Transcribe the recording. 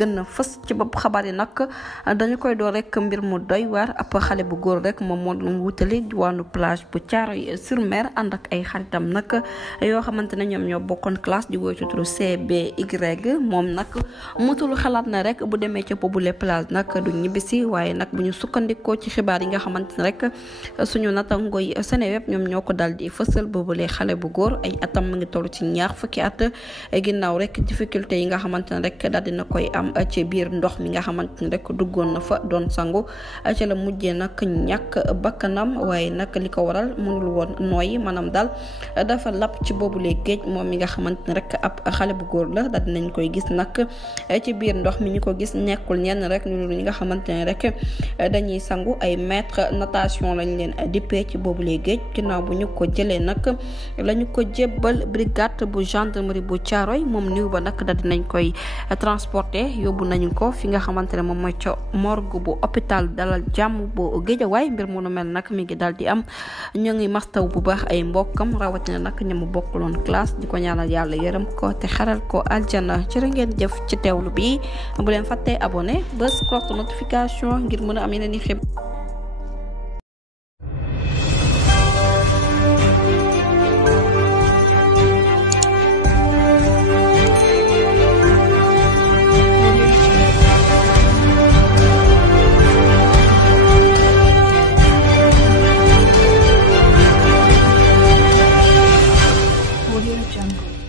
gën a fës ci bopp xabaar yi nag dañu koy door rek mbir mu doy waar ab xale bu góor rek moom moo doon wutali diwaanu plage bu Thiaroye-sur-Mer ànd ak ay xaritam nag yoo xamante ne ñoom ñoo bokkoon classe di woy ci turu CBY moom nag mutul xalaat na rek bu demee ca boobule plage nag du ñibbisi waaye nag bu ñu sukkandikoo ci xibaar yi nga xamante ne rek suñu nattangooy Seneweb ñoom ñoo ko daal di fësal boobule xale bu góor ay atam mu ngi toll ci ñaar fukki at ginnaaw rek difficulté yi nga xamante ne rek daal dina koy am ci biir ndox mi nga xamante ne rek duggoon na fa doon sangu ci la mujjee nag ñàkk bakkanam waaye nag li ko waral mënul woon nooyi maanaam daal dafa lap ci boobule géej moom mi nga xamante ne rek ab xale bu góor la daal dinañ koy gis nag ci biir ndox mi ñu ko gis nekkul ñenn rek ñu ñi nga xamante ne rek dañuy sangu ay maître natation lañ leen dippee ci boobule géej ginnaaw bu ñu ko jëlee nag lañu ko jébbal brigade bu gendarmerie bu Thiaroye moom niw ba nag daal dinañ koy transporté yóbbu nañu ko fi nga xamante ne moom mooy ca morgue bu hôpital Dalal Jàmm bu Guédiawaye mbir mu nu mel nag mi ngi daal di am ñu ngi mastaw bu baax ay mbokkam rawatina nag ña mu bokkaloon classe di ko ñaanal yàlla yërëm ko te xaral ko aljana jërë ngeen jëf ci teewlu bi bu leen fàttee abonné bés cloche notification ngir mën a am yeneen i xibaar. Audio Jungle.